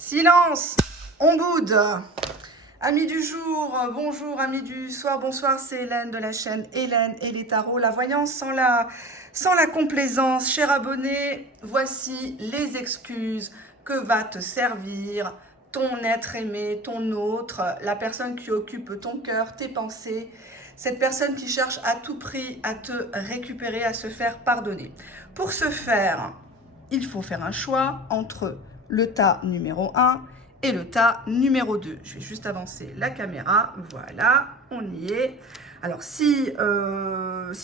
Silence, on boude. Amis du jour, bonjour, amis du soir, bonsoir, c'est Hélène de la chaîne Hélène et les tarots, la voyance sans la complaisance. Cher abonné, voici les excuses que va te servir ton être aimé, ton autre, la personne qui occupe ton cœur, tes pensées, cette personne qui cherche à tout prix à te récupérer, à se faire pardonner. Pour ce faire, il faut faire un choix entre le tas numéro 1 et le tas numéro 2. Je vais juste avancer la caméra. Voilà, on y est. Alors, si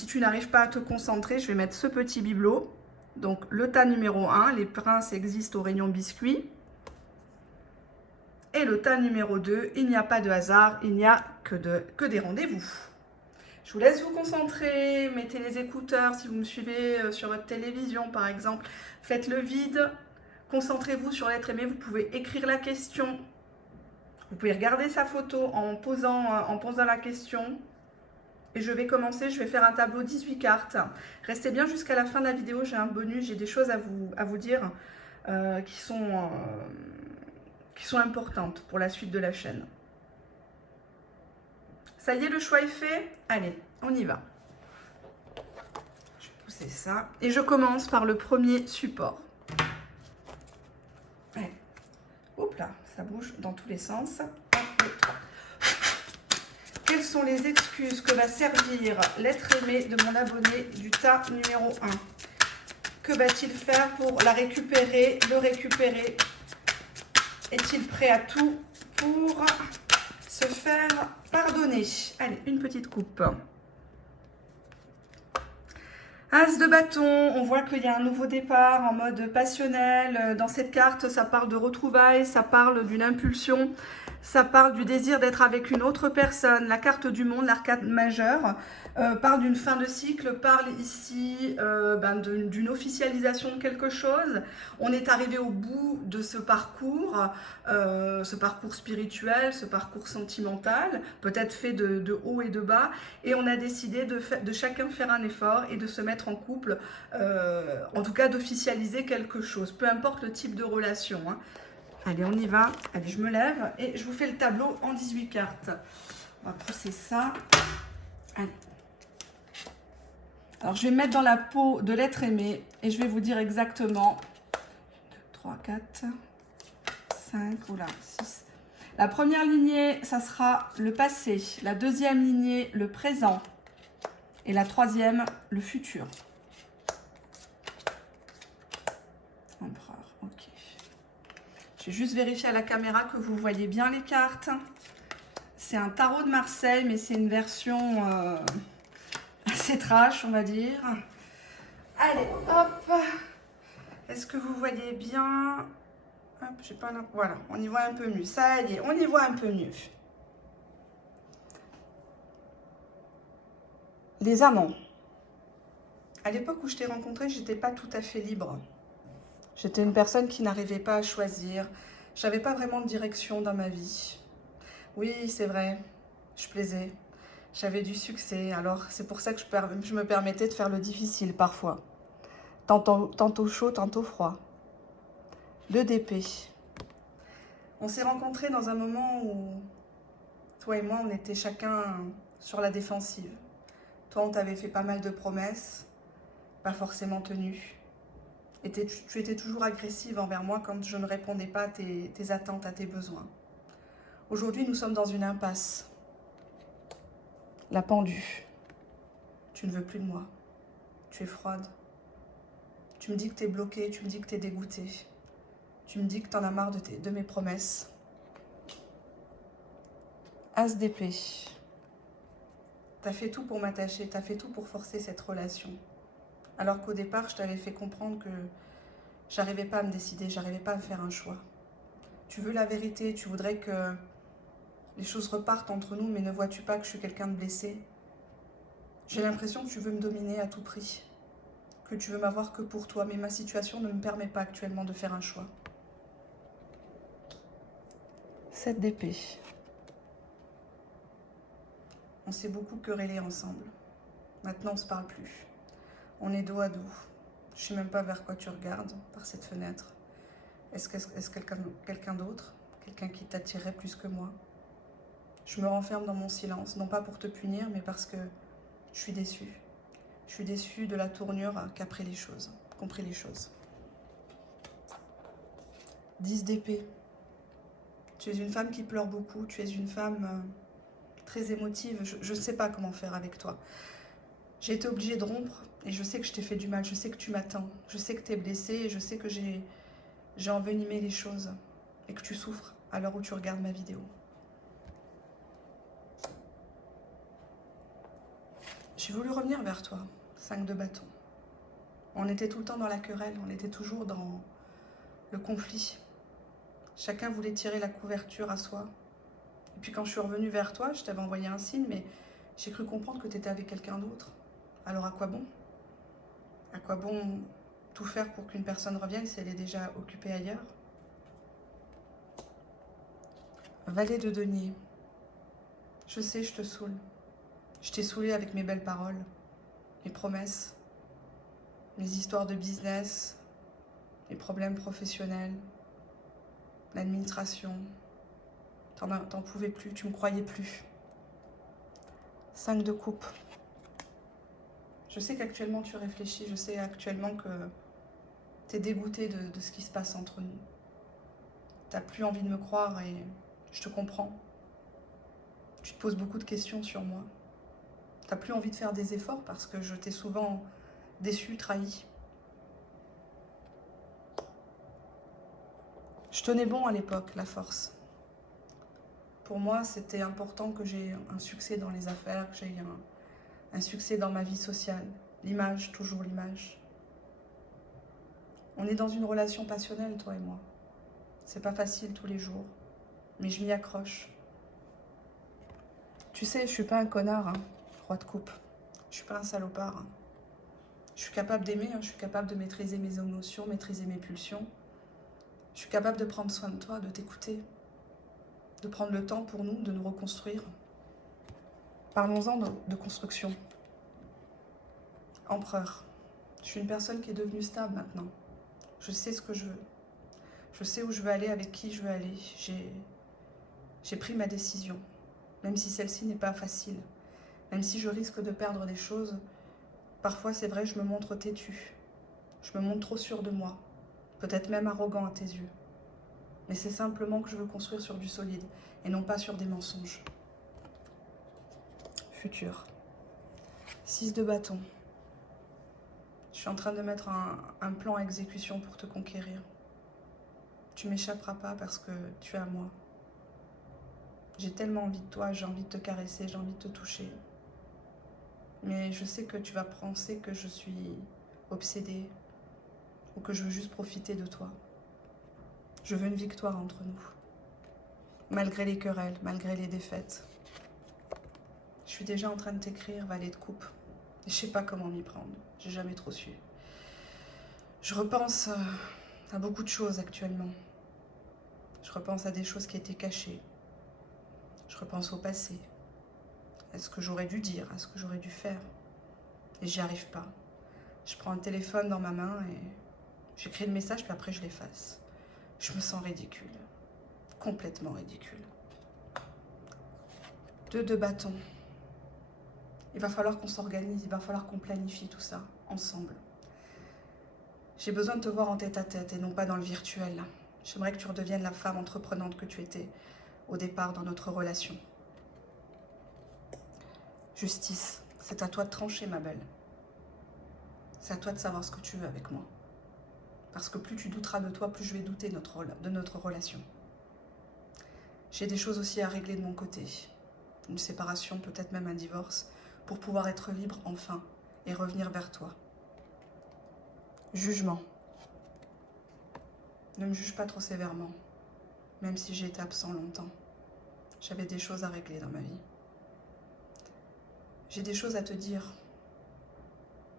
tu n'arrives pas à te concentrer, je vais mettre ce petit bibelot. Donc, le tas numéro 1, les princes existent au rayon biscuit. Et le tas numéro 2, il n'y a pas de hasard, il n'y a que des rendez-vous. Je vous laisse vous concentrer, mettez les écouteurs si vous me suivez sur votre télévision par exemple. Faites le vide, concentrez-vous sur l'être aimé, vous pouvez écrire la question. Vous pouvez regarder sa photo en posant la question. Et je vais commencer, je vais faire un tableau 18 cartes. Restez bien jusqu'à la fin de la vidéo, j'ai un bonus, j'ai des choses à vous dire qui sont importantes pour la suite de la chaîne. Ça y est, le choix est fait. Allez, on y va. Je vais pousser ça. Et je commence par le premier support. Allez. Hop là, ça bouge dans tous les sens. 1, 2, 3. Quelles sont les excuses que va servir l'être aimé de mon abonné du tas numéro 1? Que va-t-il faire pour la récupérer, le récupérer? Est-il prêt à tout pour se faire pardonner? Allez, une petite coupe. As de bâton, on voit qu'il y a un nouveau départ en mode passionnel. Dans cette carte, ça parle de retrouvailles, ça parle d'une impulsion, ça parle du désir d'être avec une autre personne. La carte du monde, l'arcade majeure, parle d'une fin de cycle, parle ici d'une officialisation de quelque chose. On est arrivé au bout de ce parcours spirituel, ce parcours sentimental, peut-être fait de haut et de bas, et on a décidé de chacun faire un effort et de se mettre en couple, en tout cas d'officialiser quelque chose, peu importe le type de relation, hein. Allez, on y va. Allez, je me lève et je vous fais le tableau en 18 cartes. On va pousser ça. Allez. Alors, je vais me mettre dans la peau de l'être aimé et je vais vous dire exactement 2, 3, 4, 5, oula, 6. La première lignée, ça sera le passé. La deuxième lignée, le présent. Et la troisième, le futur. Empereur, ok. Je vais juste vérifier à la caméra que vous voyez bien les cartes. C'est un tarot de Marseille, mais c'est une version assez trash, on va dire. Allez, hop. Est-ce que vous voyez bien? Hop, j'ai pas la... Voilà, on y voit un peu mieux. Ça y est, on y voit un peu mieux. Les amants. À l'époque où je t'ai rencontré, j'étais pas tout à fait libre. J'étais une personne qui n'arrivait pas à choisir. J'avais pas vraiment de direction dans ma vie. Oui, c'est vrai, je plaisais. J'avais du succès, alors c'est pour ça que je me permettais de faire le difficile parfois. Tantôt chaud, tantôt froid. 2 d'épée. On s'est rencontrés dans un moment où toi et moi, on était chacun sur la défensive. Toi, on t'avait fait pas mal de promesses, pas forcément tenues. Et tu étais toujours agressive envers moi quand je ne répondais pas à tes attentes, à tes besoins. Aujourd'hui, nous sommes dans une impasse. La pendue. Tu ne veux plus de moi. Tu es froide. Tu me dis que tu es bloquée, tu me dis que tu es dégoûtée. Tu me dis que tu en as marre de mes promesses. As d'épée. Tu as fait tout pour m'attacher, tu as fait tout pour forcer cette relation. Alors qu'au départ, je t'avais fait comprendre que j'arrivais pas à me décider, j'arrivais pas à me faire un choix. Tu veux la vérité, tu voudrais que les choses repartent entre nous, mais ne vois-tu pas que je suis quelqu'un de blessé? J'ai l'impression que tu veux me dominer à tout prix, que tu veux m'avoir que pour toi, mais ma situation ne me permet pas actuellement de faire un choix. 7 d'épée. On s'est beaucoup querellé ensemble. Maintenant, on se parle plus. On est dos à dos. Je sais même pas vers quoi tu regardes par cette fenêtre. Est-ce quelqu'un d'autre? Quelqu'un qui t'attirait plus que moi? Je me renferme dans mon silence, non pas pour te punir, mais parce que je suis déçue. Je suis déçue de la tournure qu'ont pris les choses. 10 d'épée. Tu es une femme qui pleure beaucoup, tu es une femme très émotive. Je ne sais pas comment faire avec toi. J'ai été obligée de rompre et je sais que je t'ai fait du mal, je sais que tu m'attends, je sais que tu es blessée et je sais que j'ai envenimé les choses et que tu souffres à l'heure où tu regardes ma vidéo. J'ai voulu revenir vers toi, 5 de bâton. On était tout le temps dans la querelle, on était toujours dans le conflit. Chacun voulait tirer la couverture à soi. Et puis quand je suis revenue vers toi, je t'avais envoyé un signe, mais j'ai cru comprendre que tu étais avec quelqu'un d'autre. Alors à quoi bon? À quoi bon tout faire pour qu'une personne revienne si elle est déjà occupée ailleurs? Valet de denier. Je sais, je te saoule. Je t'ai saoulé avec mes belles paroles, mes promesses, mes histoires de business, les problèmes professionnels, l'administration. T'en pouvais plus, tu me croyais plus. 5 de coupe. Je sais qu'actuellement tu réfléchis, je sais actuellement que t'es dégoûté de ce qui se passe entre nous. T'as plus envie de me croire et je te comprends. Tu te poses beaucoup de questions sur moi. T'as plus envie de faire des efforts parce que je t'ai souvent déçu, trahi. Je tenais bon à l'époque, la force. Pour moi, c'était important que j'ai un succès dans les affaires, que j'ai un succès dans ma vie sociale. L'image, toujours l'image. On est dans une relation passionnelle, toi et moi. C'est pas facile tous les jours, mais je m'y accroche. Tu sais, je suis pas un connard, hein, roi de coupe. Je suis pas un salopard. Hein. Je suis capable d'aimer, hein, je suis capable de maîtriser mes émotions, maîtriser mes pulsions. Je suis capable de prendre soin de toi, de t'écouter, de prendre le temps pour nous, de nous reconstruire. Parlons-en de construction. Empereur. Je suis une personne qui est devenue stable maintenant. Je sais ce que je veux. Je sais où je veux aller, avec qui je veux aller. J'ai pris ma décision, même si celle-ci n'est pas facile. Même si je risque de perdre des choses, parfois c'est vrai, je me montre têtue. Je me montre trop sûre de moi, peut-être même arrogant à tes yeux. Mais c'est simplement que je veux construire sur du solide et non pas sur des mensonges. Futur. 6 de bâton. Je suis en train de mettre un plan à exécution pour te conquérir. Tu m'échapperas pas parce que tu es à moi. J'ai tellement envie de toi, j'ai envie de te caresser, j'ai envie de te toucher. Mais je sais que tu vas penser que je suis obsédée ou que je veux juste profiter de toi. Je veux une victoire entre nous. Malgré les querelles, malgré les défaites. Je suis déjà en train de t'écrire, valet de coupe. Et je sais pas comment m'y prendre. J'ai jamais trop su. Je repense à beaucoup de choses actuellement. Je repense à des choses qui étaient cachées. Je repense au passé. À ce que j'aurais dû dire, à ce que j'aurais dû faire. Et j'y arrive pas. Je prends le téléphone dans ma main et j'écris le message, puis après je l'efface. Je me sens ridicule. Complètement ridicule. 2 de bâton. Il va falloir qu'on s'organise, il va falloir qu'on planifie tout ça, ensemble. J'ai besoin de te voir en tête à tête et non pas dans le virtuel. J'aimerais que tu redeviennes la femme entreprenante que tu étais au départ dans notre relation. Justice, c'est à toi de trancher, ma belle. C'est à toi de savoir ce que tu veux avec moi. Parce que plus tu douteras de toi, plus je vais douter de notre relation. J'ai des choses aussi à régler de mon côté. Une séparation, peut-être même un divorce, pour pouvoir être libre enfin et revenir vers toi. Jugement. Ne me juge pas trop sévèrement, même si j'ai été absent longtemps. J'avais des choses à régler dans ma vie. J'ai des choses à te dire,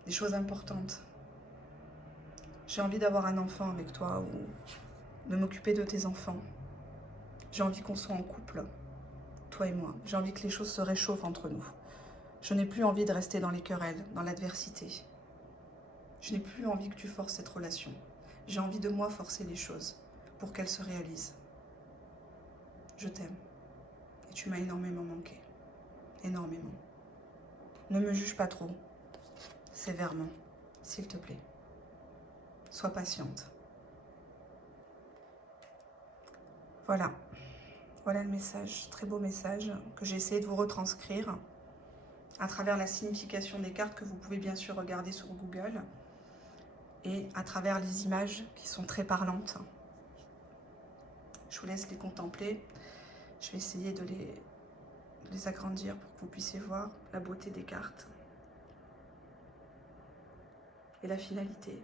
des choses importantes. J'ai envie d'avoir un enfant avec toi ou de m'occuper de tes enfants. J'ai envie qu'on soit en couple, toi et moi. J'ai envie que les choses se réchauffent entre nous. Je n'ai plus envie de rester dans les querelles, dans l'adversité. Je n'ai plus envie que tu forces cette relation. J'ai envie de moi forcer les choses pour qu'elle se réalise. Je t'aime. Et tu m'as énormément manqué. Énormément. Ne me juge pas trop. Sévèrement. S'il te plaît. Sois patiente. Voilà. Voilà le message. Très beau message que j'ai essayé de vous retranscrire à travers la signification des cartes que vous pouvez bien sûr regarder sur Google et à travers les images qui sont très parlantes. Je vous laisse les contempler. Je vais essayer de les agrandir pour que vous puissiez voir la beauté des cartes et la finalité.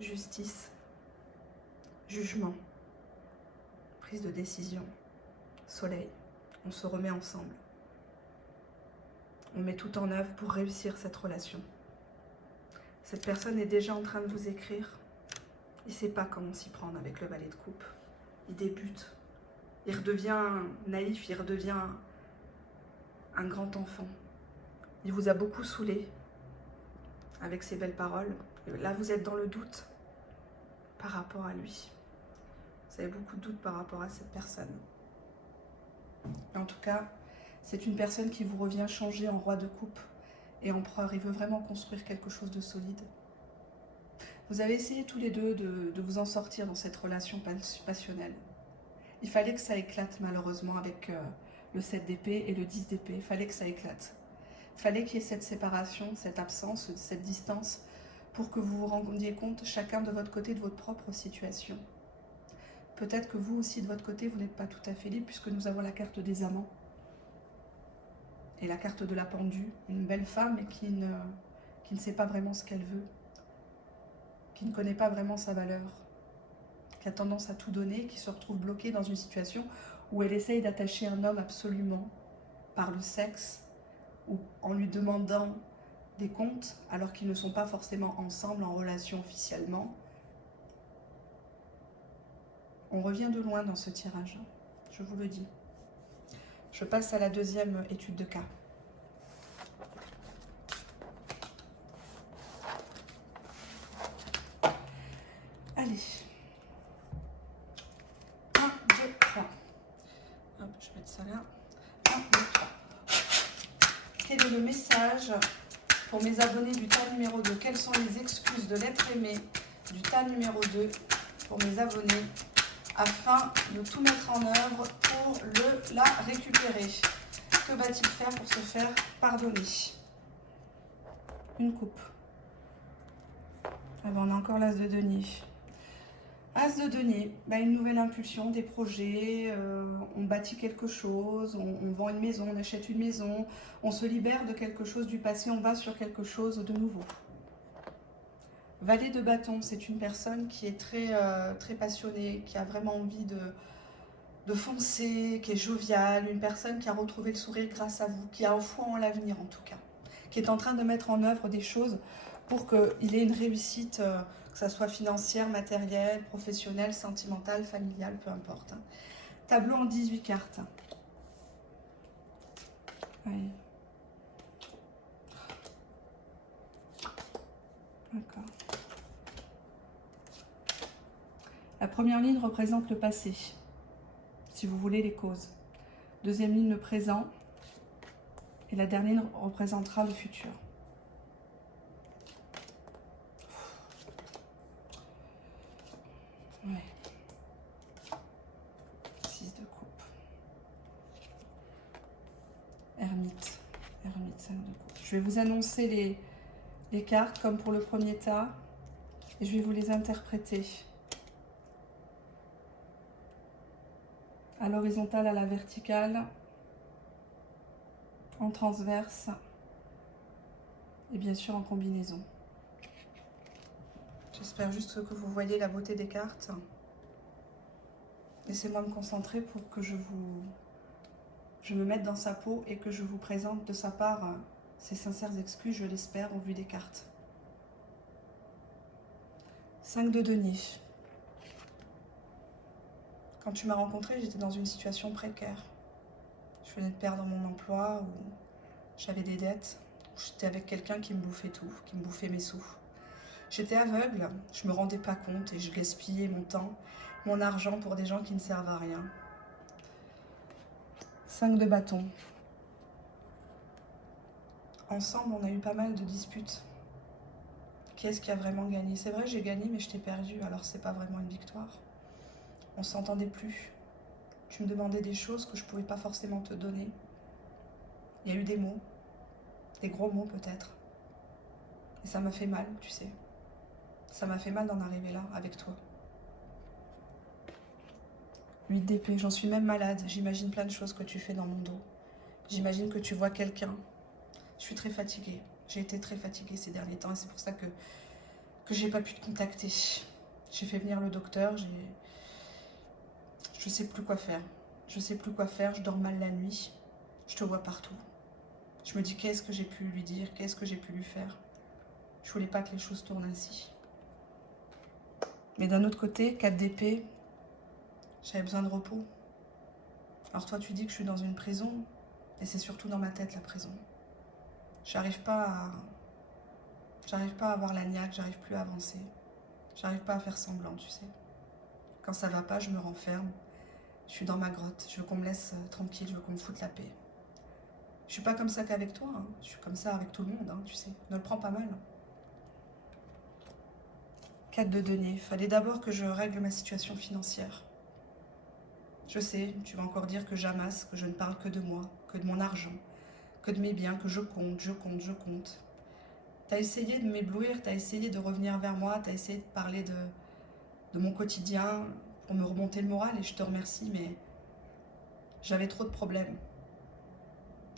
Justice, jugement, prise de décision, soleil. On se remet ensemble. On met tout en œuvre pour réussir cette relation. Cette personne est déjà en train de vous écrire. Il ne sait pas comment s'y prendre avec le valet de coupe. Il débute. Il redevient naïf, il redevient un grand enfant. Il vous a beaucoup saoulé avec ses belles paroles. Là, vous êtes dans le doute par rapport à lui. Vous avez beaucoup de doutes par rapport à cette personne. En tout cas, c'est une personne qui vous revient changer en roi de coupe et empereur. Il veut vraiment construire quelque chose de solide. Vous avez essayé tous les deux de vous en sortir dans cette relation passionnelle. Il fallait que ça éclate malheureusement avec le 7 d'épée et le 10 d'épée. Il fallait que ça éclate. Il fallait qu'il y ait cette séparation, cette absence, cette distance pour que vous vous rendiez compte chacun de votre côté de votre propre situation. Peut-être que vous aussi de votre côté, vous n'êtes pas tout à fait libre puisque nous avons la carte des amants et la carte de la pendue, une belle femme qui ne sait pas vraiment ce qu'elle veut, qui ne connaît pas vraiment sa valeur, qui a tendance à tout donner, qui se retrouve bloquée dans une situation où elle essaye d'attacher un homme absolument par le sexe ou en lui demandant des comptes alors qu'ils ne sont pas forcément ensemble en relation officiellement. On revient de loin dans ce tirage, je vous le dis. Je passe à la deuxième étude de cas. Allez. 1, 2, 3. Hop, je vais mettre ça là. 1, 2, 3. Quel est le message pour mes abonnés du tas numéro 2? Quelles sont les excuses de l'être aimé du tas numéro 2 pour mes abonnés afin de tout mettre en œuvre pour la récupérer? Que va-t-il faire pour se faire pardonner? Une coupe. Ah ben, on a encore l'as de denier. As de denier, ben, une nouvelle impulsion, des projets, on bâtit quelque chose, on vend une maison, on achète une maison, on se libère de quelque chose du passé, on va sur quelque chose de nouveau. Valet de bâton, c'est une personne qui est très passionnée, qui a vraiment envie de foncer, qui est joviale, une personne qui a retrouvé le sourire grâce à vous, qui a foi en l'avenir en tout cas, qui est en train de mettre en œuvre des choses pour qu'il ait une réussite, que ça soit financière, matérielle, professionnelle, sentimentale, familiale, peu importe. Tableau en 18 cartes. Oui. D'accord. La première ligne représente le passé, si vous voulez les causes. Deuxième ligne, le présent. Et la dernière ligne représentera le futur. Ouais. 6 de coupe. Ermite. Ermite, 5 de coupe. Je vais vous annoncer les cartes comme pour le premier tas. Et je vais vous les interpréter. À l'horizontale, à la verticale, en transverse et bien sûr en combinaison. J'espère juste que vous voyez la beauté des cartes. Laissez-moi me concentrer pour que je me mette dans sa peau et que je vous présente de sa part ses sincères excuses, je l'espère, au vu des cartes. 5 de denier. Quand tu m'as rencontrée, j'étais dans une situation précaire. Je venais de perdre mon emploi, où j'avais des dettes, où j'étais avec quelqu'un qui me bouffait tout, qui me bouffait mes sous. J'étais aveugle, je me rendais pas compte et je gaspillais mon temps, mon argent pour des gens qui ne servent à rien. 5 de bâton. Ensemble, on a eu pas mal de disputes. Qui est-ce qui a vraiment gagné? C'est vrai, j'ai gagné, mais je t'ai perdu, alors c'est pas vraiment une victoire. On s'entendait plus. Tu me demandais des choses que je pouvais pas forcément te donner. Il y a eu des mots, des gros mots peut-être. Et ça m'a fait mal, tu sais. Ça m'a fait mal d'en arriver là, avec toi. 8 d'épée, j'en suis même malade. J'imagine plein de choses que tu fais dans mon dos. J'imagine que tu vois quelqu'un. Je suis très fatiguée. J'ai été très fatiguée ces derniers temps et c'est pour ça que j'ai pas pu te contacter. J'ai fait venir le docteur, je sais plus quoi faire. Je sais plus quoi faire, je dors mal la nuit. Je te vois partout. Je me dis qu'est-ce que j'ai pu lui dire, qu'est-ce que j'ai pu lui faire. Je voulais pas que les choses tournent ainsi. Mais d'un autre côté, 4 d'épée, j'avais besoin de repos. Alors toi tu dis que je suis dans une prison, et c'est surtout dans ma tête la prison. J'arrive pas à avoir la niaque, j'arrive plus à avancer. J'arrive pas à faire semblant, tu sais. Quand ça va pas, je me renferme. Je suis dans ma grotte, je veux qu'on me laisse tranquille, je veux qu'on me foute la paix. Je suis pas comme ça qu'avec toi, hein. Je suis comme ça avec tout le monde, hein, tu sais. Ne le prends pas mal. 4 de denier, fallait d'abord que je règle ma situation financière. Je sais, tu vas encore dire que j'amasse, que je ne parle que de moi, que de mon argent, que de mes biens, que je compte, je compte, je compte. T'as essayé de m'éblouir, t'as essayé de revenir vers moi, t'as essayé de parler de mon quotidien pour me remonter le moral et je te remercie, mais j'avais trop de problèmes.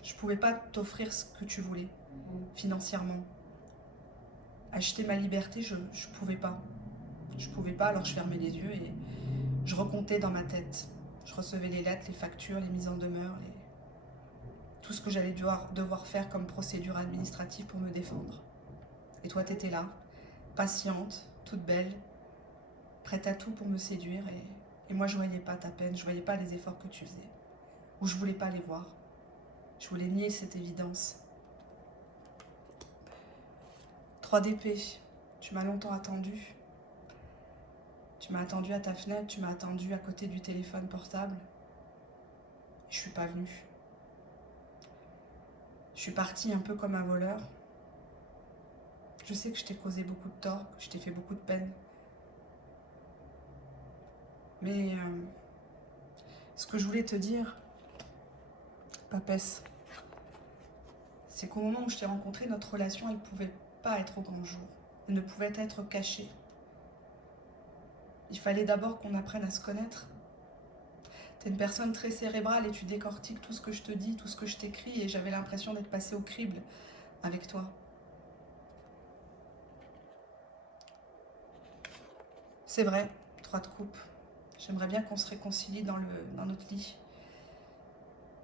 Je pouvais pas t'offrir ce que tu voulais, financièrement. Acheter ma liberté, je pouvais pas. Je pouvais pas, alors je fermais les yeux et je recomptais dans ma tête. Je recevais les lettres, les factures, les mises en demeure, tout ce que j'allais devoir faire comme procédure administrative pour me défendre. Et toi, t'étais là, patiente, toute belle, prête à tout pour me séduire. Et moi, je voyais pas ta peine, je voyais pas les efforts que tu faisais. Ou je voulais pas les voir. Je voulais nier cette évidence. 3 d'épée, tu m'as longtemps attendu. Tu m'as attendu à ta fenêtre, tu m'as attendu à côté du téléphone portable. Je suis pas venue. Je suis partie un peu comme un voleur. Je sais que je t'ai causé beaucoup de tort, que je t'ai fait beaucoup de peine. Mais ce que je voulais te dire, Papesse, c'est qu'au moment où je t'ai rencontré, notre relation, elle ne pouvait pas être au grand jour. Elle ne pouvait être cachée. Il fallait d'abord qu'on apprenne à se connaître. T'es une personne très cérébrale et tu décortiques tout ce que je te dis, tout ce que je t'écris, et j'avais l'impression d'être passée au crible avec toi. C'est vrai, 3 de coupe. J'aimerais bien qu'on se réconcilie dans notre lit.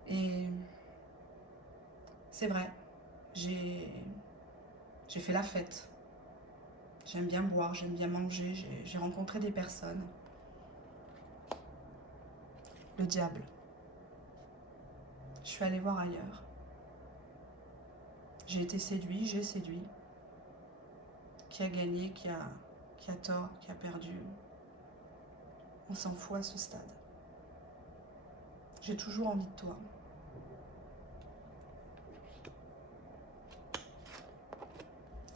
Et c'est vrai, j'ai fait la fête. J'aime bien boire, j'aime bien manger, j'ai rencontré des personnes. Le diable. Je suis allée voir ailleurs. J'ai été séduit, j'ai séduit. Qui a gagné, qui a tort, qui a perdu. On s'en fout à ce stade. J'ai toujours envie de toi.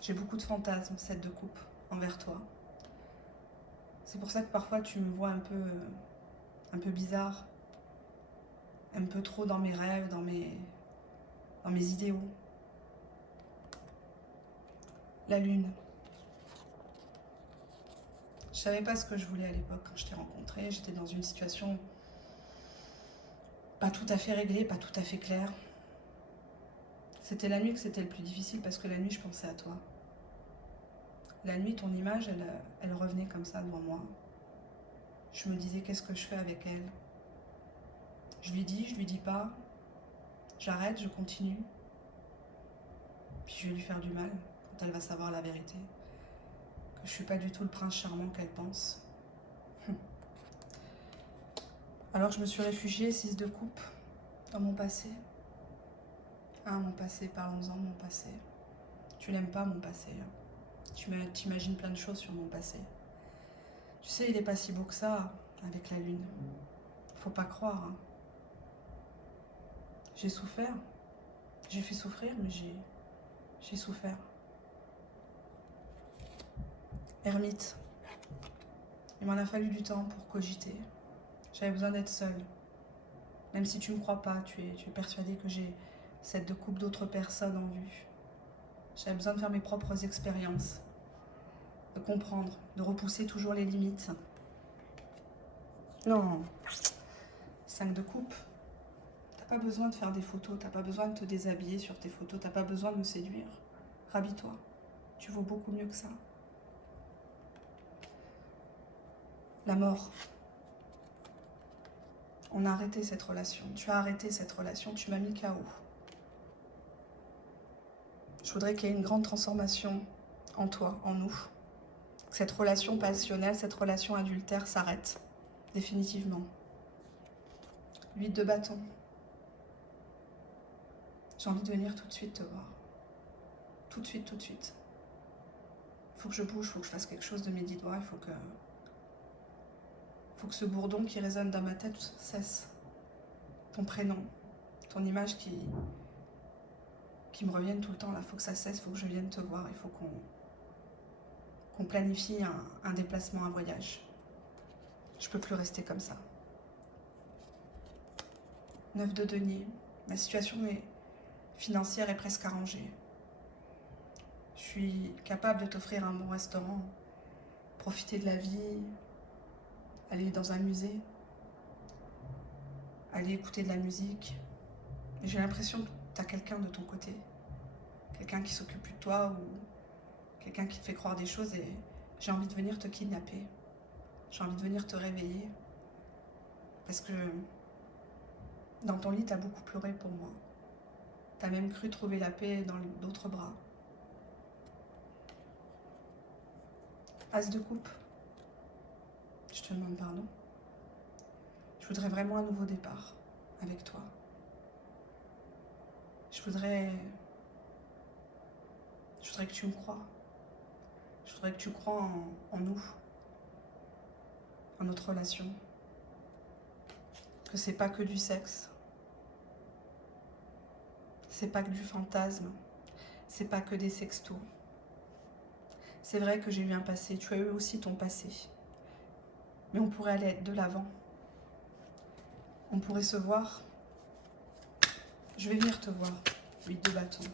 J'ai beaucoup de fantasmes, 7 de coupe, envers toi. C'est pour ça que parfois tu me vois un peu bizarre, un peu trop dans mes rêves, dans mes idéaux. La lune. Je savais pas ce que je voulais à l'époque quand je t'ai rencontré. J'étais dans une situation pas tout à fait réglée, pas tout à fait claire. C'était la nuit que c'était le plus difficile parce que la nuit je pensais à toi. La nuit, ton image, elle revenait comme ça devant moi. Je me disais qu'est-ce que je fais avec elle. Je lui dis pas. J'arrête, je continue. Puis je vais lui faire du mal quand elle va savoir la vérité. Que je suis pas du tout le prince charmant qu'elle pense. Alors je me suis réfugiée, 6 de coupe, dans mon passé. Ah, mon passé, parlons-en, mon passé. Tu l'aimes pas, mon passé. Tu t'imagines plein de choses sur mon passé. Tu sais, il n'est pas si beau que ça avec la lune. Faut pas croire. Hein. J'ai souffert. J'ai fait souffrir, mais j'ai souffert. Ermite. Il m'en a fallu du temps pour cogiter. J'avais besoin d'être seule. Même si tu ne me crois pas, tu es persuadé que j'ai cette de couple d'autres personnes en vue. J'avais besoin de faire mes propres expériences, de comprendre, de repousser toujours les limites. Non, 5 de coupe. T'as pas besoin de faire des photos, t'as pas besoin de te déshabiller sur tes photos, t'as pas besoin de me séduire. Rhabille-toi, tu vaux beaucoup mieux que ça. La mort. On a arrêté cette relation, tu as arrêté cette relation, tu m'as mis KO. Je voudrais qu'il y ait une grande transformation en toi, en nous. Que cette relation passionnelle, cette relation adultère s'arrête définitivement. 8 de bâton. J'ai envie de venir tout de suite te voir. Tout de suite, tout de suite. Il faut que je bouge, il faut que je fasse quelque chose de mes 10 doigts, il faut que ce bourdon qui résonne dans ma tête cesse. Ton prénom, ton image qui me revienne tout le temps, là, il faut que ça cesse, il faut que je vienne te voir, il faut qu'on planifie un déplacement, un voyage. Je peux plus rester comme ça. 9 de denier. Ma situation financière est presque arrangée. Je suis capable de t'offrir un bon restaurant, profiter de la vie, aller dans un musée, aller écouter de la musique. Et j'ai l'impression que tu as quelqu'un de ton côté, quelqu'un qui s'occupe plus de toi ou quelqu'un qui te fait croire des choses et j'ai envie de venir te kidnapper. J'ai envie de venir te réveiller parce que dans ton lit, tu as beaucoup pleuré pour moi. Tu as même cru trouver la paix dans d'autres bras. As de coupe. Je te demande pardon. Je voudrais vraiment un nouveau départ avec toi. Je voudrais que tu me crois. Je voudrais que tu crois en nous, en notre relation. Que c'est pas que du sexe. C'est pas que du fantasme. C'est pas que des sextos. C'est vrai que j'ai eu un passé. Tu as eu aussi ton passé. Mais on pourrait aller de l'avant. On pourrait se voir. Je vais venir te voir. 8 de bâton.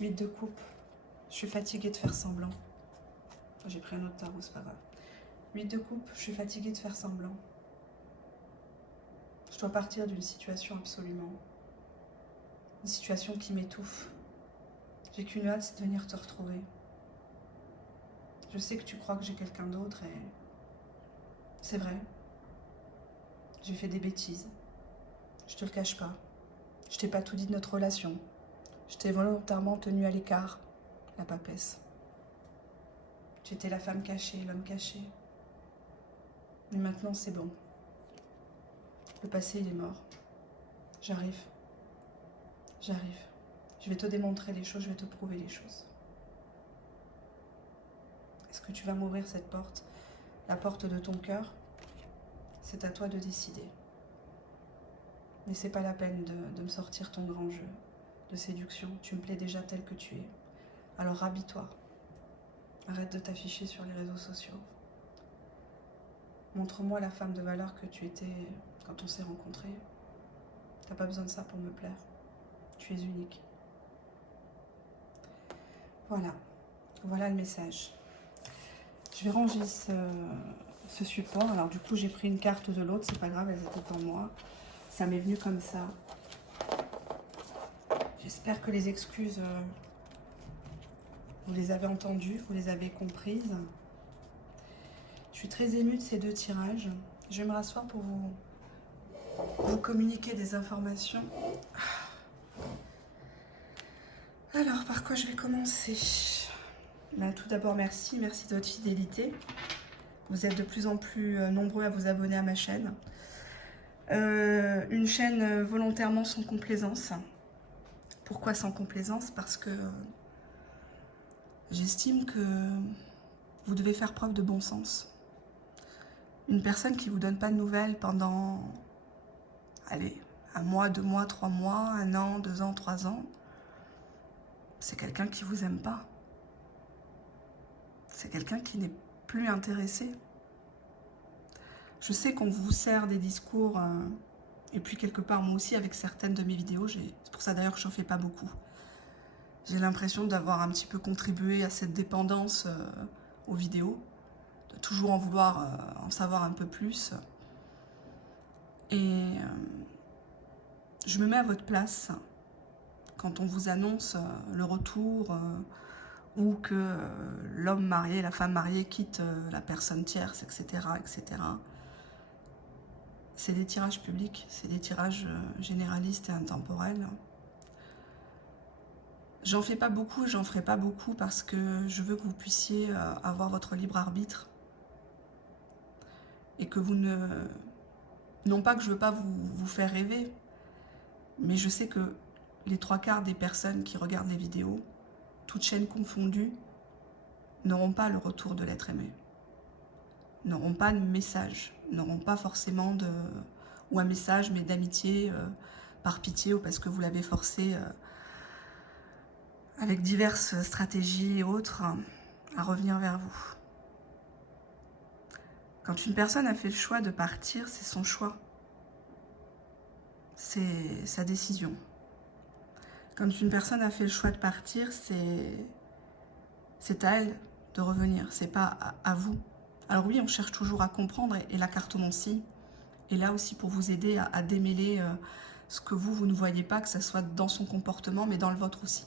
8 de coupe. Je suis fatiguée de faire semblant. J'ai pris un autre tarot, c'est pas grave. 8 de coupe. Je suis fatiguée de faire semblant. Je dois partir d'une situation absolument. Une situation qui m'étouffe. J'ai qu'une hâte, c'est de venir te retrouver. Je sais que tu crois que j'ai quelqu'un d'autre et c'est vrai. J'ai fait des bêtises. Je te le cache pas. Je t'ai pas tout dit de notre relation. Je t'ai volontairement tenue à l'écart, la papesse. J'étais la femme cachée, l'homme caché. Mais maintenant, c'est bon. Le passé, il est mort. J'arrive. J'arrive. Je vais te démontrer les choses, je vais te prouver les choses. Est-ce que tu vas m'ouvrir cette porte? La porte de ton cœur? C'est à toi de décider. Mais c'est pas la peine de me sortir ton grand jeu de séduction. Tu me plais déjà tel que tu es. Alors rhabille-toi. Arrête de t'afficher sur les réseaux sociaux. Montre-moi la femme de valeur que tu étais quand on s'est rencontrés. T'as pas besoin de ça pour me plaire. Tu es unique. Voilà. Voilà le message. Je vais ranger ce support. Alors du coup, j'ai pris une carte de l'autre. C'est pas grave, elles étaient en moi. Ça m'est venu comme ça. J'espère que les excuses, vous les avez entendues, vous les avez comprises. Je suis très émue de ces deux tirages. Je vais me rasseoir pour vous communiquer des informations. Alors, par quoi je vais commencer? Tout d'abord, merci de votre fidélité. Vous êtes de plus en plus nombreux à vous abonner à ma chaîne. Une chaîne volontairement sans complaisance, Pourquoi sans complaisance? Parce que j'estime que vous devez faire preuve de bon sens. Une personne qui ne vous donne pas de nouvelles pendant, allez, 1 mois, 2 mois, 3 mois, 1 an, 2 ans, 3 ans, c'est quelqu'un qui ne vous aime pas. C'est quelqu'un qui n'est plus intéressé. Je sais qu'on vous sert des discours, et puis quelque part, moi aussi, avec certaines de mes vidéos, c'est pour ça d'ailleurs que j'en fais pas beaucoup. J'ai l'impression d'avoir un petit peu contribué à cette dépendance aux vidéos, de toujours en vouloir en savoir un peu plus. Et je me mets à votre place quand on vous annonce le retour ou que l'homme marié, la femme mariée quitte la personne tierce, etc., etc. C'est des tirages publics, c'est des tirages généralistes et intemporels. J'en fais pas beaucoup, j'en ferai pas beaucoup parce que je veux que vous puissiez avoir votre libre arbitre et que vous ne... Non pas que je veux pas vous faire rêver, mais je sais que les 3/4 des personnes qui regardent les vidéos, toutes chaînes confondues, n'auront pas le retour de l'être aimé, n'auront pas de message, n'auront pas forcément de... ou un message mais d'amitié par pitié ou parce que vous l'avez forcé avec diverses stratégies et autres à revenir vers vous. Quand une personne a fait le choix de partir, c'est son choix. C'est sa décision. Quand une personne a fait le choix de partir, c'est à elle de revenir, c'est pas à vous. Alors oui, on cherche toujours à comprendre et la cartomancie est là aussi pour vous aider à démêler ce que vous ne voyez pas, que ce soit dans son comportement, mais dans le vôtre aussi.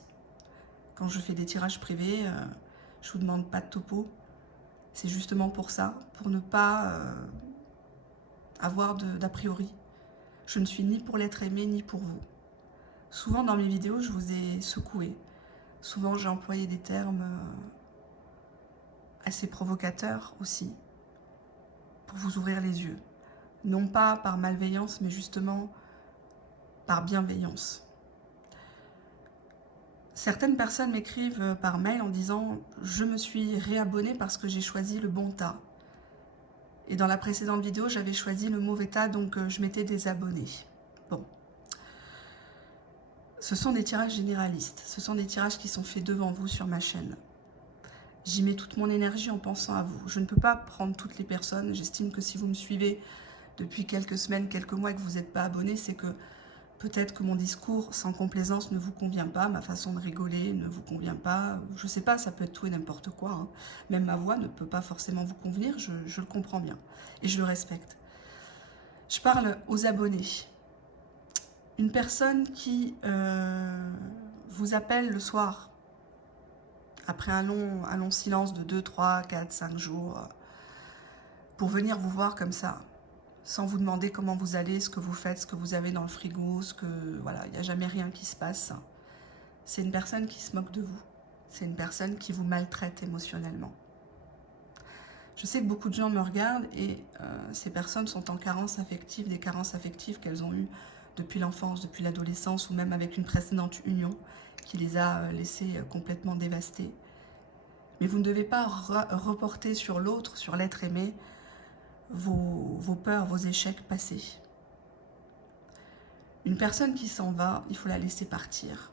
Quand je fais des tirages privés, je ne vous demande pas de topo. C'est justement pour ça, pour ne pas avoir d'a priori. Je ne suis ni pour l'être aimé, ni pour vous. Souvent dans mes vidéos, je vous ai secoué. Souvent j'ai employé des termes assez provocateurs aussi, pour vous ouvrir les yeux. Non pas par malveillance, mais justement par bienveillance. Certaines personnes m'écrivent par mail en disant « Je me suis réabonnée parce que j'ai choisi le bon tas. » Et dans la précédente vidéo, j'avais choisi le mauvais tas, donc je m'étais désabonnée. Bon. Ce sont des tirages généralistes. Ce sont des tirages qui sont faits devant vous sur ma chaîne. J'y mets toute mon énergie en pensant à vous. Je ne peux pas prendre toutes les personnes. J'estime que si vous me suivez depuis quelques semaines, quelques mois et que vous n'êtes pas abonné, c'est que peut-être que mon discours sans complaisance ne vous convient pas, ma façon de rigoler ne vous convient pas, je ne sais pas, ça peut être tout et n'importe quoi. Hein. Même ma voix ne peut pas forcément vous convenir, je le comprends bien et je le respecte. Je parle aux abonnés. Une personne qui vous appelle le soir, après un long silence de 2, 3, 4, 5 jours, pour venir vous voir comme ça, sans vous demander comment vous allez, ce que vous faites, ce que vous avez dans le frigo, voilà, il n'y a jamais rien qui se passe. C'est une personne qui se moque de vous. C'est une personne qui vous maltraite émotionnellement. Je sais que beaucoup de gens me regardent et ces personnes sont en carence affective, des carences affectives qu'elles ont eues depuis l'enfance, depuis l'adolescence ou même avec une précédente union qui les a laissées complètement dévastées. Mais vous ne devez pas reporter sur l'autre, sur l'être aimé, vos peurs, vos échecs passés. Une personne qui s'en va, il faut la laisser partir.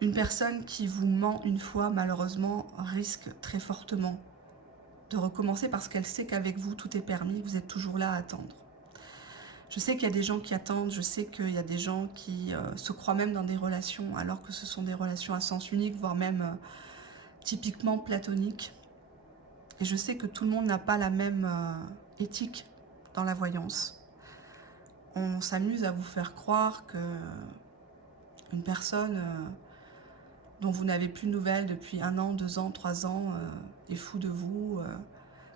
Une personne qui vous ment une fois, malheureusement, risque très fortement de recommencer parce qu'elle sait qu'avec vous, tout est permis, vous êtes toujours là à attendre. Je sais qu'il y a des gens qui attendent, je sais qu'il y a des gens qui se croient même dans des relations, alors que ce sont des relations à sens unique, voire même typiquement platoniques. Et je sais que tout le monde n'a pas la même éthique dans la voyance. On s'amuse à vous faire croire que une personne dont vous n'avez plus de nouvelles depuis 1 an, 2 ans, 3 ans est fou de vous.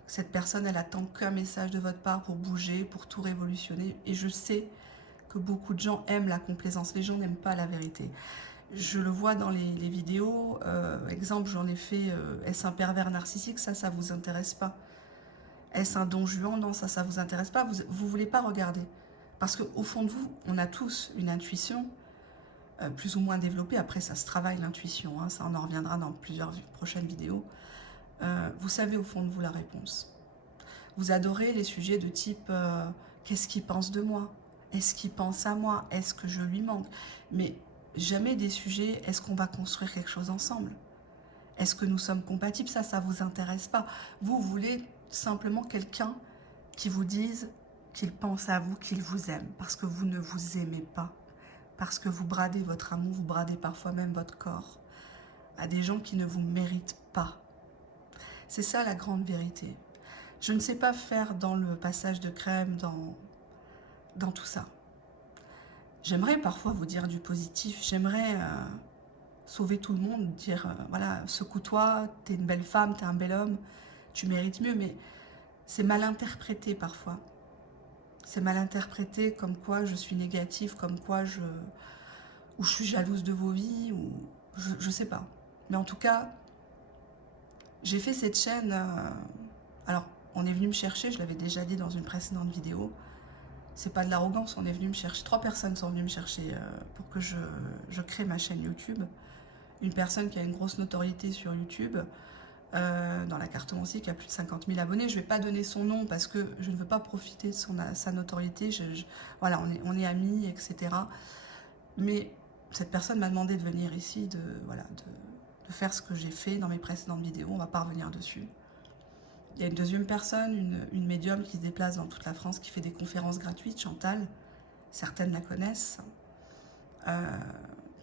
Cette personne, elle attend qu'un message de votre part pour bouger, pour tout révolutionner. Et je sais que beaucoup de gens aiment la complaisance. Les gens n'aiment pas la vérité. Je le vois dans les vidéos. Exemple, j'en ai fait, est-ce un pervers narcissique? Ça vous intéresse pas. Est-ce un don Juan? Non, ça vous intéresse pas. Vous voulez pas regarder. Parce qu'au fond de vous, on a tous une intuition. plus ou moins développée. Après, ça se travaille, l'intuition, hein, ça on en reviendra dans plusieurs prochaines vidéos. Vous savez au fond de vous la réponse. Vous adorez les sujets de type qu'est-ce qu'il pense de moi? Est-ce qu'il pense à moi? Est-ce que je lui manque? Mais jamais des sujets est-ce qu'on va construire quelque chose ensemble? Est-ce que nous sommes compatibles? Ça vous intéresse pas. Vous voulez simplement quelqu'un qui vous dise qu'il pense à vous, qu'il vous aime, parce que vous ne vous aimez pas, parce que vous bradez votre amour, vous bradez parfois même votre corps à des gens qui ne vous méritent pas. C'est ça la grande vérité. Je ne sais pas faire dans le passage de crème, dans tout ça. J'aimerais parfois vous dire du positif, j'aimerais sauver tout le monde, dire voilà, secoue-toi, t'es une belle femme, t'es un bel homme, tu mérites mieux, mais c'est mal interprété parfois. C'est mal interprété comme quoi je suis négative, comme quoi ou je suis jalouse de vos vies, ou je sais pas. Mais en tout cas, j'ai fait cette chaîne, alors on est venu me chercher, je l'avais déjà dit dans une précédente vidéo, c'est pas de l'arrogance, on est venu me chercher, 3 personnes sont venues me chercher pour que je crée ma chaîne YouTube. Une personne qui a une grosse notoriété sur YouTube, dans la cartomancie, qui a plus de 50 000 abonnés. Je ne vais pas donner son nom parce que je ne veux pas profiter de sa notoriété. Voilà, on est amis, etc. Mais cette personne m'a demandé de venir ici, de faire ce que j'ai fait dans mes précédentes vidéos. On ne va pas revenir dessus. Il y a une deuxième personne, une médium qui se déplace dans toute la France, qui fait des conférences gratuites, Chantal. Certaines la connaissent.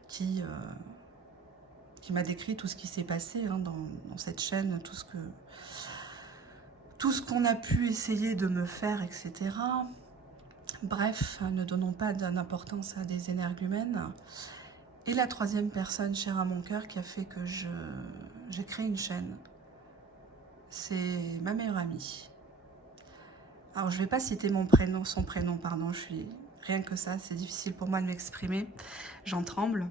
Qui m'a décrit tout ce qui s'est passé hein, dans cette chaîne, tout ce qu'on a pu essayer de me faire, etc. Bref, ne donnons pas d'importance à des énergumènes. Et la troisième personne chère à mon cœur qui a fait que j'ai créé une chaîne, c'est ma meilleure amie. Alors je ne vais pas citer son prénom, pardon, rien que ça, c'est difficile pour moi de m'exprimer, j'en tremble.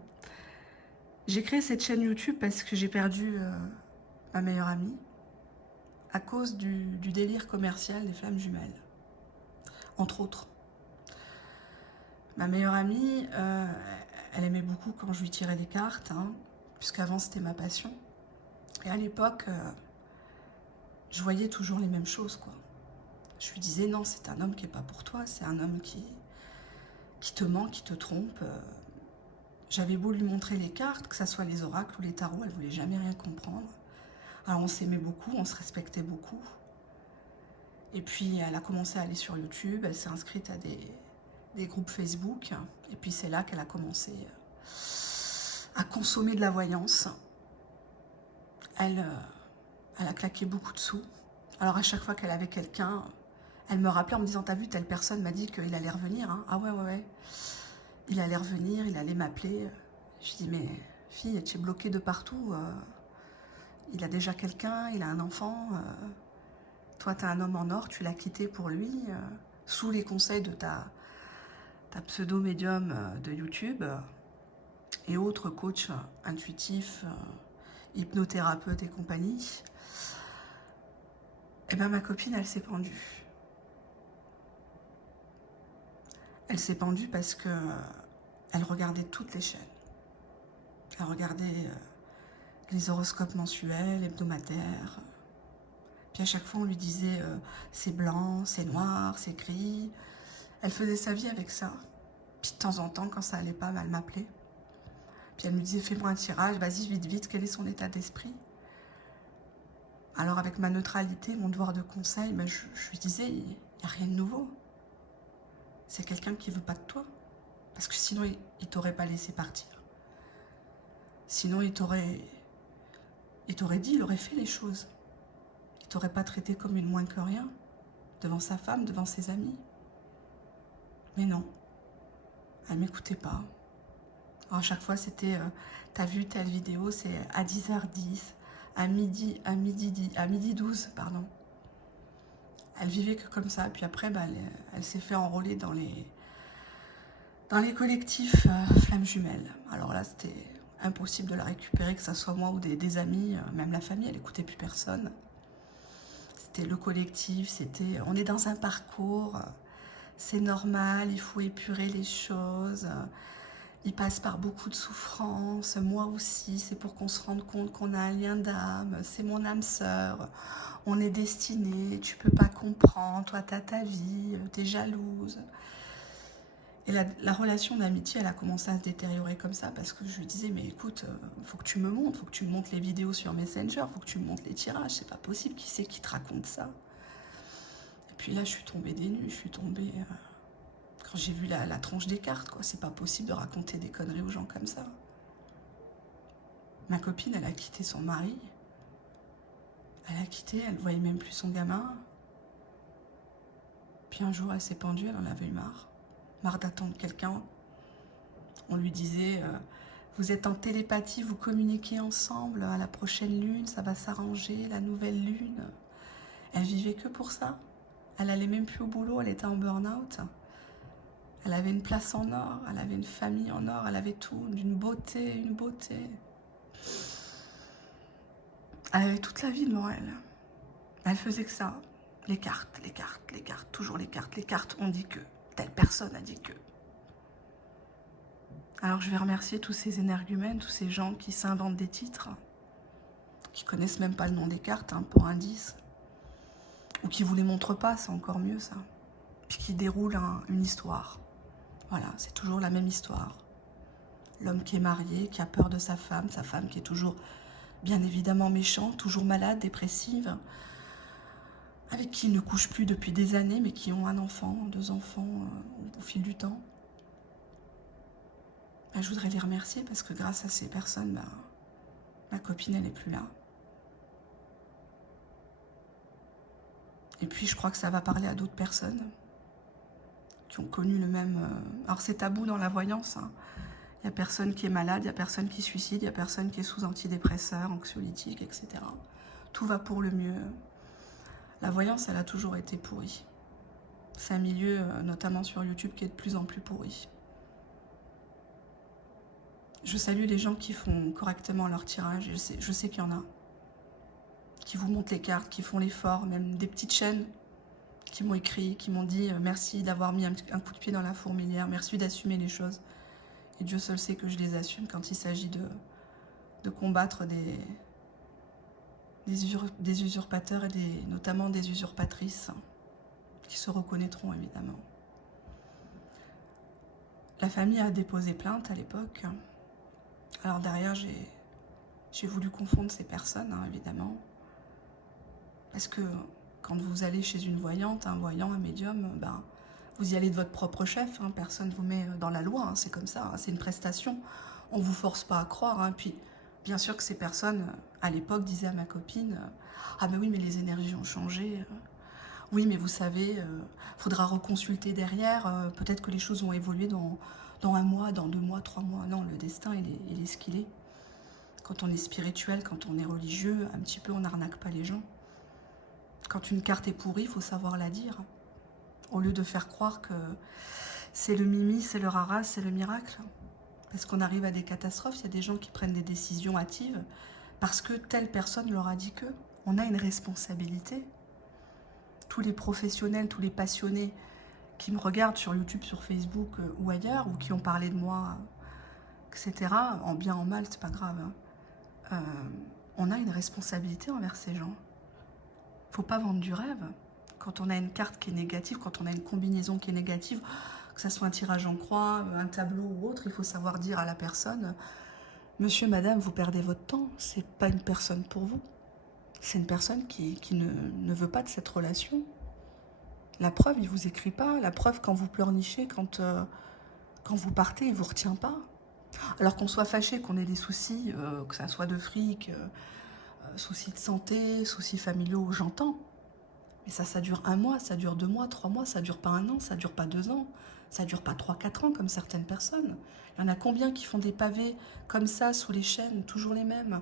J'ai créé cette chaîne YouTube parce que j'ai perdu ma meilleure amie à cause du délire commercial des flammes jumelles, entre autres. Ma meilleure amie, elle aimait beaucoup quand je lui tirais les cartes, hein, puisqu'avant c'était ma passion. Et à l'époque, je voyais toujours les mêmes choses, quoi. Je lui disais non, c'est un homme qui n'est pas pour toi, c'est un homme qui te ment, qui te trompe. J'avais beau lui montrer les cartes, que ce soit les oracles ou les tarots, elle ne voulait jamais rien comprendre. Alors on s'aimait beaucoup, on se respectait beaucoup. Et puis elle a commencé à aller sur YouTube, elle s'est inscrite à des groupes Facebook. Et puis c'est là qu'elle a commencé à consommer de la voyance. Elle a claqué beaucoup de sous. Alors à chaque fois qu'elle avait quelqu'un, elle me rappelait en me disant « T'as vu, telle personne m'a dit qu'il allait revenir. Hein. » Ah ouais. Il allait revenir, il allait m'appeler. Je dis, mais fille, tu es bloquée de partout. Il a déjà quelqu'un, il a un enfant. Toi, tu as un homme en or, tu l'as quitté pour lui. Sous les conseils de ta pseudo-médium de YouTube et autres coachs intuitifs, hypnothérapeutes et compagnie. Et bien, ma copine, elle s'est pendue. Elle s'est pendue parce que elle regardait toutes les chaînes. Elle regardait les horoscopes mensuels, hebdomadaires. Puis à chaque fois, on lui disait c'est blanc, c'est noir, c'est gris. Elle faisait sa vie avec ça. Puis de temps en temps, quand ça allait pas, elle m'appelait. Puis elle me disait fais-moi un tirage, vas-y, vite, quel est son état d'esprit? Alors avec ma neutralité, mon devoir de conseil, ben, je lui disais il n'y a rien de nouveau. C'est quelqu'un qui ne veut pas de toi. Parce que sinon, il t'aurait pas laissé partir. Sinon, il t'aurait dit, il aurait fait les choses. Il t'aurait pas traité comme une moins que rien, devant sa femme, devant ses amis. Mais non, elle m'écoutait pas. Alors, à chaque fois, c'était, t'as vu telle vidéo, c'est à 10h10, à midi 12, pardon. Elle vivait que comme ça, puis après, bah, elle s'est fait enrôler dans les collectifs flammes jumelles. Alors là, c'était impossible de la récupérer, que ce soit moi ou des amis, même la famille, elle n'écoutait plus personne. C'était le collectif, c'était on est dans un parcours, c'est normal, il faut épurer les choses, il passe par beaucoup de souffrances, moi aussi, c'est pour qu'on se rende compte qu'on a un lien d'âme, c'est mon âme sœur, on est destiné, tu peux pas comprendre, toi t'as ta vie, t'es jalouse. Et la relation d'amitié, elle a commencé à se détériorer comme ça parce que je lui disais, mais écoute, faut que tu me montres, faut que tu me montres les vidéos sur Messenger, faut que tu me montres les tirages, c'est pas possible, qui c'est qui te raconte ça? Et puis là, je suis tombée des nues, je suis tombée... quand j'ai vu la tranche des cartes, quoi, c'est pas possible de raconter des conneries aux gens comme ça. Ma copine, elle a quitté son mari, elle voyait même plus son gamin. Puis un jour, elle s'est pendue, elle en avait eu marre d'attendre quelqu'un. On lui disait, vous êtes en télépathie, vous communiquez ensemble, à la prochaine lune, ça va s'arranger, la nouvelle lune. Elle vivait que pour ça. Elle allait même plus au boulot, elle était en burn-out. Elle avait une place en or, elle avait une famille en or, elle avait tout, d'une beauté, une beauté. Elle avait toute la vie devant elle. Elle faisait que ça. Les cartes, les cartes, les cartes, toujours les cartes. Les cartes, on dit que. Telle personne a dit que. Alors je vais remercier tous ces énergumènes, tous ces gens qui s'inventent des titres, qui connaissent même pas le nom des cartes, hein, pour indice, ou qui vous les montrent pas, c'est encore mieux ça. Puis qui déroulent une histoire. Voilà, c'est toujours la même histoire. L'homme qui est marié, qui a peur de sa femme qui est toujours, bien évidemment, méchante, toujours malade, dépressive, avec qui il ne couche plus depuis des années, mais qui ont un enfant, 2 enfants au fil du temps. Ben, je voudrais les remercier parce que grâce à ces personnes, ben, ma copine, elle n'est plus là. Et puis, je crois que ça va parler à d'autres personnes qui ont connu le même... Alors, c'est tabou dans la voyance, hein. Il n'y a personne qui est malade, il n'y a personne qui suicide, il n'y a personne qui est sous antidépresseurs, anxiolytiques, etc. Tout va pour le mieux. La voyance, elle a toujours été pourrie. C'est un milieu, notamment sur YouTube, qui est de plus en plus pourri. Je salue les gens qui font correctement leur tirage, et je sais qu'il y en a. Qui vous montrent les cartes, qui font l'effort, même des petites chaînes qui m'ont écrit, qui m'ont dit merci d'avoir mis un coup de pied dans la fourmilière, merci d'assumer les choses. Et Dieu seul sait que je les assume quand il s'agit de combattre des usurpateurs et notamment des usurpatrices qui se reconnaîtront évidemment. La famille a déposé plainte à l'époque. Alors derrière, j'ai voulu confondre ces personnes, hein, évidemment. Parce que quand vous allez chez une voyante, un voyant, un médium, ben, vous y allez de votre propre chef, hein, personne ne vous met dans la loi, hein, c'est comme ça, hein, c'est une prestation. On ne vous force pas à croire. Hein. Puis, bien sûr que ces personnes, à l'époque, disaient à ma copine ah ben oui, mais les énergies ont changé. Oui, mais vous savez, faudra reconsulter derrière. Peut-être que les choses vont évoluer dans 1 mois, dans 2 mois, 3 mois. Non, le destin, il est ce qu'il est. Quand on est spirituel, quand on est religieux, un petit peu, on n'arnaque pas les gens. Quand une carte est pourrie, il faut savoir la dire. Au lieu de faire croire que c'est le mimi, c'est le rara, c'est le miracle. Parce qu'on arrive à des catastrophes, il y a des gens qui prennent des décisions hâtives parce que telle personne leur a dit que. On a une responsabilité. Tous les professionnels, tous les passionnés qui me regardent sur YouTube, sur Facebook ou ailleurs, ou qui ont parlé de moi, etc., en bien, en mal, c'est pas grave. Hein. On a une responsabilité envers ces gens. Faut pas vendre du rêve. Quand on a une carte qui est négative, quand on a une combinaison qui est négative, que ce soit un tirage en croix, un tableau ou autre, il faut savoir dire à la personne « Monsieur, madame, vous perdez votre temps, c'est pas une personne pour vous. C'est une personne qui ne veut pas de cette relation. La preuve, il vous écrit pas. La preuve, quand vous pleurnichez, quand vous partez, il vous retient pas. Alors qu'on soit fâché, qu'on ait des soucis, que ça soit de fric, soucis de santé, soucis familiaux, j'entends. Mais ça dure 1 mois, ça dure 2 mois, 3 mois, ça dure pas 1 an, ça dure pas 2 ans, ça dure pas 3, 4 ans comme certaines personnes. Il y en a combien qui font des pavés comme ça sous les chaînes, toujours les mêmes.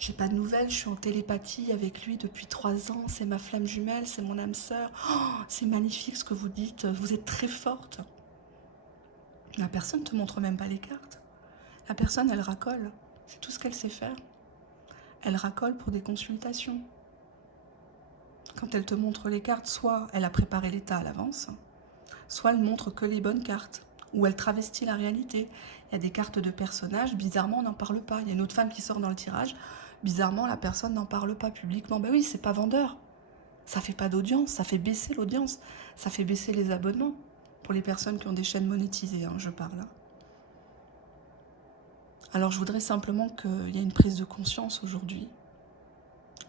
J'ai pas de nouvelles, je suis en télépathie avec lui depuis 3 ans, c'est ma flamme jumelle, c'est mon âme sœur. Oh, c'est magnifique ce que vous dites, vous êtes très forte. La personne ne te montre même pas les cartes. La personne, elle racole, c'est tout ce qu'elle sait faire. Elle racole pour des consultations. Quand elle te montre les cartes, soit elle a préparé l'état à l'avance, soit elle montre que les bonnes cartes. où elle travestit la réalité. Il y a des cartes de personnages, bizarrement, on n'en parle pas. Il y a une autre femme qui sort dans le tirage, bizarrement, la personne n'en parle pas publiquement. Ben oui, c'est pas vendeur. Ça fait pas d'audience, ça fait baisser l'audience, ça fait baisser les abonnements. Pour les personnes qui ont des chaînes monétisées, hein, je parle. Alors je voudrais simplement qu'il y ait une prise de conscience aujourd'hui.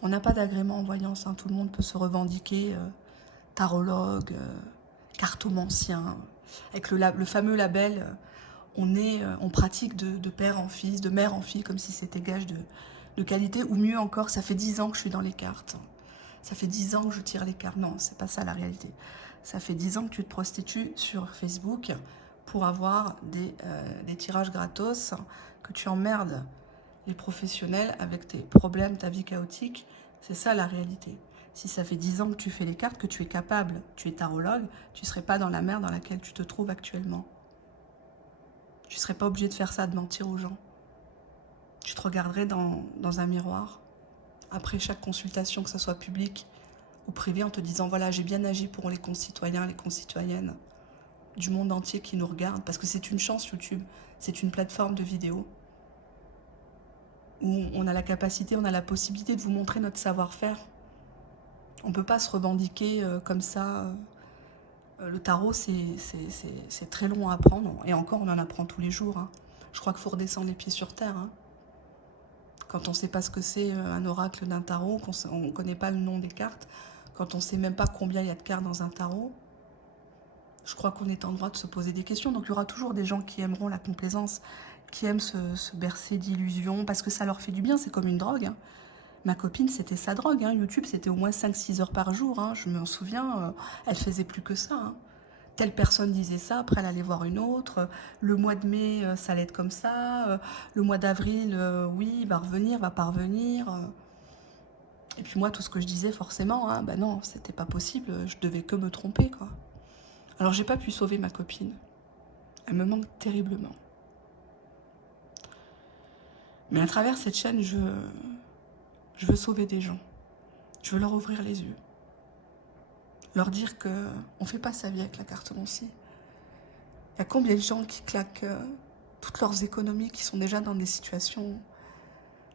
On n'a pas d'agrément en voyance, hein. Tout le monde peut se revendiquer tarologue, cartomancien. Avec le fameux label, on pratique de père en fils, de mère en fille, comme si c'était gage de qualité. Ou mieux encore, ça fait 10 ans que je suis dans les cartes. Ça fait 10 ans que je tire les cartes. Non, c'est pas ça la réalité. Ça fait 10 ans que tu te prostitues sur Facebook pour avoir des tirages gratos, que tu emmerdes les professionnels avec tes problèmes, ta vie chaotique. C'est ça la réalité. Si ça fait 10 ans que tu fais les cartes, que tu es capable, tu es tarologue, tu ne serais pas dans la merde dans laquelle tu te trouves actuellement. Tu ne serais pas obligé de faire ça, de mentir aux gens. Tu te regarderais dans un miroir, après chaque consultation, que ce soit publique ou privée, en te disant, voilà, j'ai bien agi pour les concitoyens, les concitoyennes du monde entier qui nous regardent, parce que c'est une chance, YouTube, c'est une plateforme de vidéos où on a la capacité, on a la possibilité de vous montrer notre savoir-faire. On ne peut pas se revendiquer comme ça. Le tarot, c'est très long à apprendre, et encore, on en apprend tous les jours. Hein. Je crois qu'il faut redescendre les pieds sur terre. Hein. Quand on ne sait pas ce que c'est un oracle d'un tarot, qu'on ne connaît pas le nom des cartes, quand on ne sait même pas combien il y a de cartes dans un tarot, je crois qu'on est en droit de se poser des questions. Donc il y aura toujours des gens qui aimeront la complaisance, qui aiment se bercer d'illusions, parce que ça leur fait du bien, c'est comme une drogue. Hein. Ma copine, c'était sa drogue. Hein. YouTube, c'était au moins 5-6 heures par jour. Hein. Je me souviens, elle faisait plus que ça. Hein. Telle personne disait ça, après elle allait voir une autre. Le mois de mai, ça allait être comme ça. Le mois d'avril, oui, il va revenir, va pas revenir. Et puis moi, tout ce que je disais, forcément, hein, bah non, c'était pas possible. Je devais que me tromper, quoi. Alors j'ai pas pu sauver ma copine. Elle me manque terriblement. Mais à travers cette chaîne, je veux sauver des gens. Je veux leur ouvrir les yeux. Leur dire qu'on ne fait pas sa vie avec la cartomancie. Il y a combien de gens qui claquent toutes leurs économies, qui sont déjà dans des situations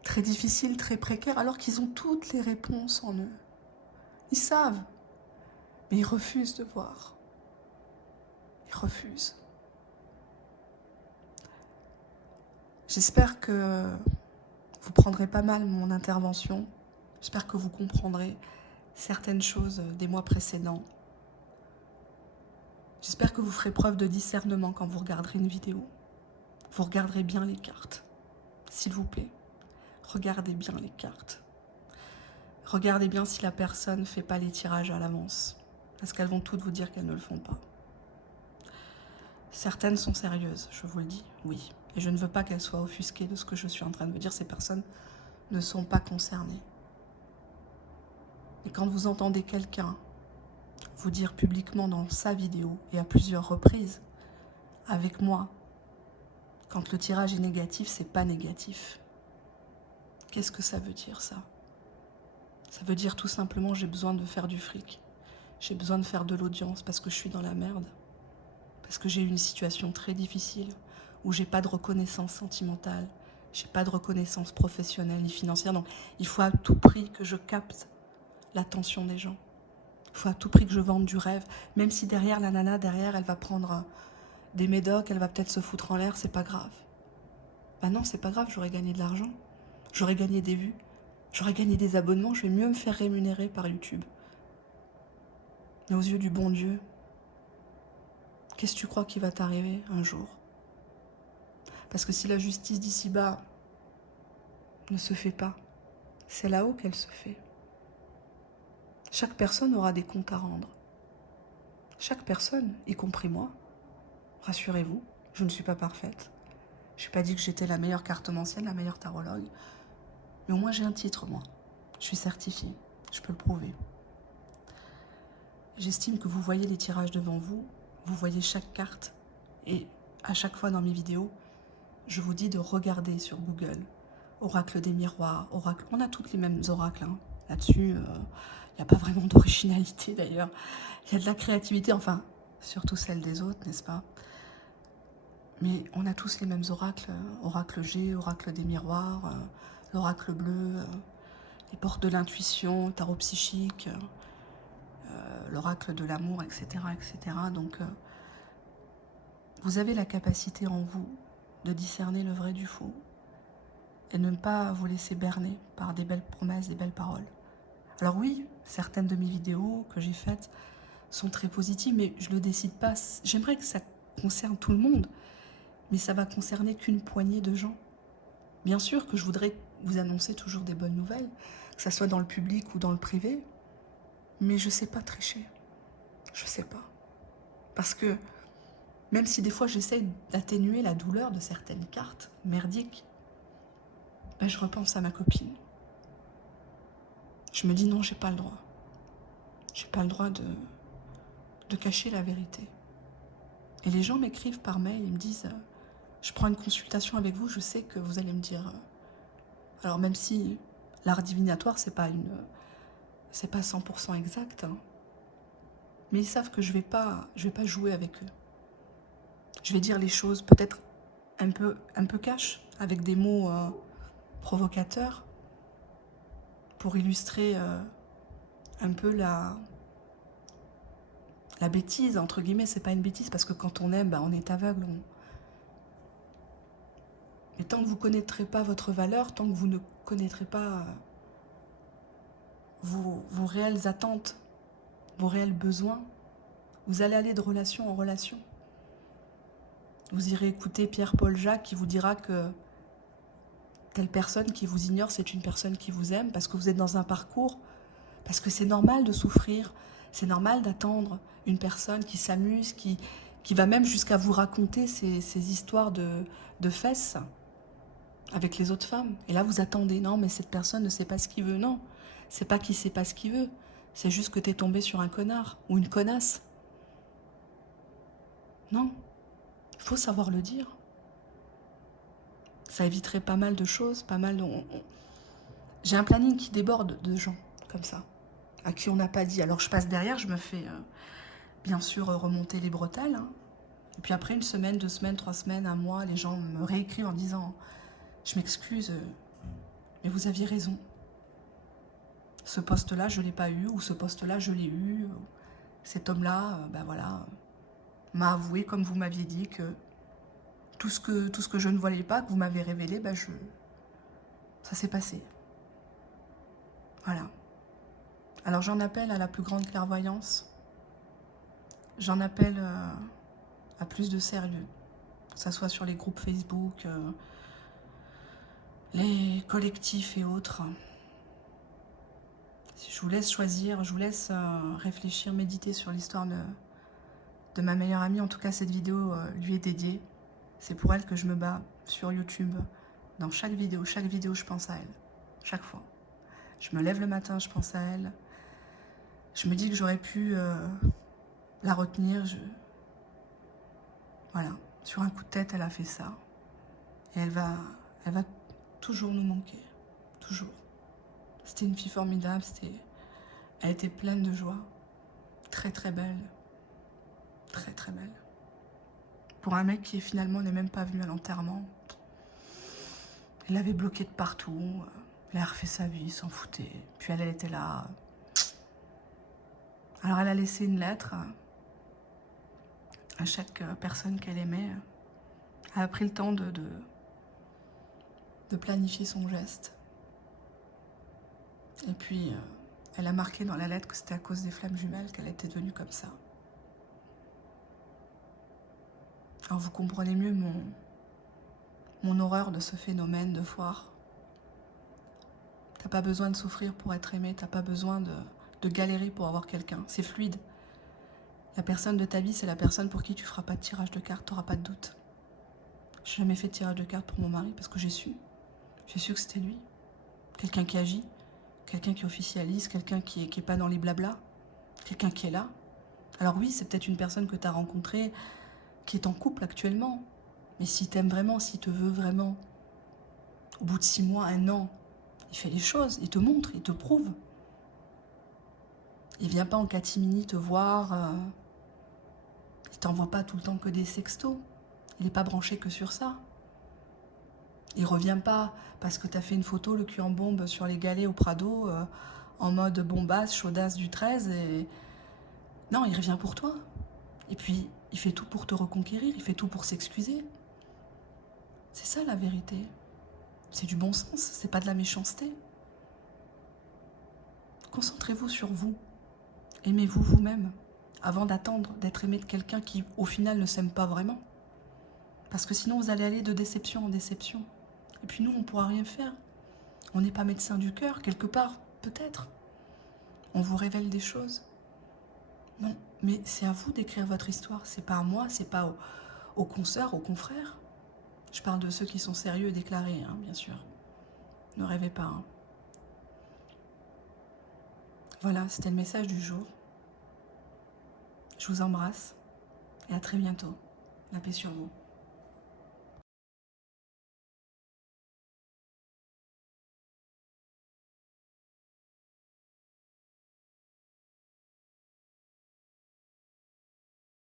très difficiles, très précaires, alors qu'ils ont toutes les réponses en eux. Ils savent, mais ils refusent de voir. Ils refusent. J'espère que vous prendrez pas mal mon intervention. J'espère que vous comprendrez certaines choses des mois précédents. J'espère que vous ferez preuve de discernement quand vous regarderez une vidéo. Vous regarderez bien les cartes. S'il vous plaît, regardez bien les cartes. Regardez bien si la personne ne fait pas les tirages à l'avance. Parce qu'elles vont toutes vous dire qu'elles ne le font pas. Certaines sont sérieuses, je vous le dis, oui. Et je ne veux pas qu'elles soient offusquées de ce que je suis en train de vous dire. Ces personnes ne sont pas concernées. Et quand vous entendez quelqu'un vous dire publiquement dans sa vidéo, et à plusieurs reprises, avec moi, quand le tirage est négatif, c'est pas négatif. Qu'est-ce que ça veut dire, ça? Ça veut dire tout simplement, j'ai besoin de faire du fric. J'ai besoin de faire de l'audience parce que je suis dans la merde. Parce que j'ai eu une situation très difficile où j'ai pas de reconnaissance sentimentale, j'ai pas de reconnaissance professionnelle ni financière. Donc il faut à tout prix que je capte l'attention des gens. Il faut à tout prix que je vende du rêve, même si derrière la nana, derrière, elle va prendre des médocs, elle va peut-être se foutre en l'air, c'est pas grave. Bah non, c'est pas grave, j'aurais gagné de l'argent, j'aurais gagné des vues, j'aurais gagné des abonnements, je vais mieux me faire rémunérer par YouTube. Mais aux yeux du bon Dieu, qu'est-ce que tu crois qui va t'arriver un jour? Parce que si la justice d'ici-bas ne se fait pas, c'est là-haut qu'elle se fait. Chaque personne aura des comptes à rendre. Chaque personne, y compris moi. Rassurez-vous, je ne suis pas parfaite. Je n'ai pas dit que j'étais la meilleure cartomancienne, la meilleure tarologue. Mais au moins j'ai un titre, moi. Je suis certifiée, je peux le prouver. J'estime que vous voyez les tirages devant vous, vous voyez chaque carte. Et à chaque fois dans mes vidéos, je vous dis de regarder sur Google. Oracle des miroirs, oracle. On a toutes les mêmes oracles. Hein. Là-dessus, il n'y a pas vraiment d'originalité d'ailleurs. Il y a de la créativité, enfin, surtout celle des autres, n'est-ce pas? Mais on a tous les mêmes oracles, oracle G, oracle des miroirs, l'oracle bleu, les portes de l'intuition, tarot psychique, l'oracle de l'amour, etc., etc. Donc, vous avez la capacité en vous de discerner le vrai du faux et ne pas vous laisser berner par des belles promesses, des belles paroles. Alors oui, certaines de mes vidéos que j'ai faites sont très positives, mais je ne le décide pas. J'aimerais que ça concerne tout le monde, mais ça va concerner qu'une poignée de gens. Bien sûr que je voudrais vous annoncer toujours des bonnes nouvelles, que ça soit dans le public ou dans le privé, mais je ne sais pas tricher. Je ne sais pas. Parce que même si des fois j'essaie d'atténuer la douleur de certaines cartes merdiques, ben je repense à ma copine. Je me dis non, j'ai pas le droit. J'ai pas le droit de cacher la vérité. Et les gens m'écrivent par mail, ils me disent je prends une consultation avec vous, je sais que vous allez me dire. Alors même si l'art divinatoire, c'est pas 100% exact, hein, mais ils savent que je vais pas jouer avec eux. Je vais dire les choses peut-être un peu cash, avec des mots provocateurs, pour illustrer un peu la bêtise, entre guillemets. C'est pas une bêtise, parce que quand on aime, ben, on est aveugle. Mais tant que vous ne connaîtrez pas votre valeur, tant que vous ne connaîtrez pas vos réelles attentes, vos réels besoins, vous allez aller de relation en relation. Vous irez écouter Pierre-Paul Jacques qui vous dira que telle personne qui vous ignore, c'est une personne qui vous aime, parce que vous êtes dans un parcours, parce que c'est normal de souffrir, c'est normal d'attendre une personne qui s'amuse, qui va même jusqu'à vous raconter ces histoires de fesses avec les autres femmes. Et là, vous attendez. Non, mais cette personne ne sait pas ce qu'il veut. Non, c'est pas qu'il sait pas ce qu'il veut. C'est juste que t'es tombé sur un connard ou une connasse. Non, il faut savoir le dire. Ça éviterait pas mal de choses, pas mal de... J'ai un planning qui déborde de gens comme ça, à qui on n'a pas dit. Alors je passe derrière, je me fais bien sûr remonter les bretelles. Hein. Et puis après une semaine, 2 semaines, 3 semaines, un mois, les gens me réécrivent en disant « Je m'excuse, mais vous aviez raison. Ce poste-là, je ne l'ai pas eu, ou ce poste-là, je l'ai eu. Cet homme-là, ben voilà, m'a avoué, comme vous m'aviez dit, que tout ce que je ne voyais pas, que vous m'avez révélé, ben ça s'est passé. » Voilà. Alors j'en appelle à la plus grande clairvoyance. J'en appelle à plus de sérieux. Que ce soit sur les groupes Facebook, les collectifs et autres. Je vous laisse choisir, je vous laisse réfléchir, méditer sur l'histoire de ma meilleure amie. En tout cas, cette vidéo lui est dédiée. C'est pour elle que je me bats sur YouTube. Dans chaque vidéo, je pense à elle. Chaque fois. Je me lève le matin, je pense à elle. Je me dis que j'aurais pu la retenir. Voilà. Sur un coup de tête, elle a fait ça. Et elle va toujours nous manquer. Toujours. C'était une fille formidable. Elle était pleine de joie. Très très belle. Très très belle. Pour un mec qui finalement n'est même pas venu à l'enterrement. Il l'avait bloqué de partout. Elle a refait sa vie, s'en foutait. Puis elle était là. Alors elle a laissé une lettre à chaque personne qu'elle aimait. Elle a pris le temps de planifier son geste. Et puis elle a marqué dans la lettre que c'était à cause des flammes jumelles qu'elle était devenue comme ça. Alors vous comprenez mieux mon horreur de ce phénomène de foire. T'as pas besoin de souffrir pour être aimé, t'as pas besoin de galérer pour avoir quelqu'un. C'est fluide. La personne de ta vie, c'est la personne pour qui tu feras pas de tirage de cartes, t'auras pas de doute. J'ai jamais fait de tirage de cartes pour mon mari parce que j'ai su. J'ai su que c'était lui. Quelqu'un qui agit, quelqu'un qui officialise, quelqu'un qui est pas dans les blablas, quelqu'un qui est là. Alors oui, c'est peut-être une personne que tu as rencontrée, qui est en couple actuellement. Mais s'il t'aime vraiment, s'il te veut vraiment, au bout de 6 mois, 1 an, il fait les choses, il te montre, il te prouve. Il vient pas en catimini te voir, il t'envoie pas tout le temps que des sextos. il n'est pas branché que sur ça. Il revient pas parce que tu as fait une photo le cul en bombe sur les galets au Prado, en mode bombasse, chaudasse du 13. Et... non, il revient pour toi. Et puis, il fait tout pour te reconquérir, il fait tout pour s'excuser. C'est ça la vérité. C'est du bon sens, c'est pas de la méchanceté. Concentrez-vous sur vous. Aimez-vous vous-même avant d'attendre d'être aimé de quelqu'un qui, au final, ne s'aime pas vraiment. Parce que sinon, vous allez aller de déception en déception. Et puis nous, on ne pourra rien faire. On n'est pas médecin du cœur, quelque part, peut-être. On vous révèle des choses. Non, mais c'est à vous d'écrire votre histoire. C'est pas à moi, c'est pas aux consoeurs, aux confrères. Je parle de ceux qui sont sérieux et déclarés, hein, bien sûr. Ne rêvez pas. Hein. Voilà, c'était le message du jour. Je vous embrasse et à très bientôt. La paix sur vous.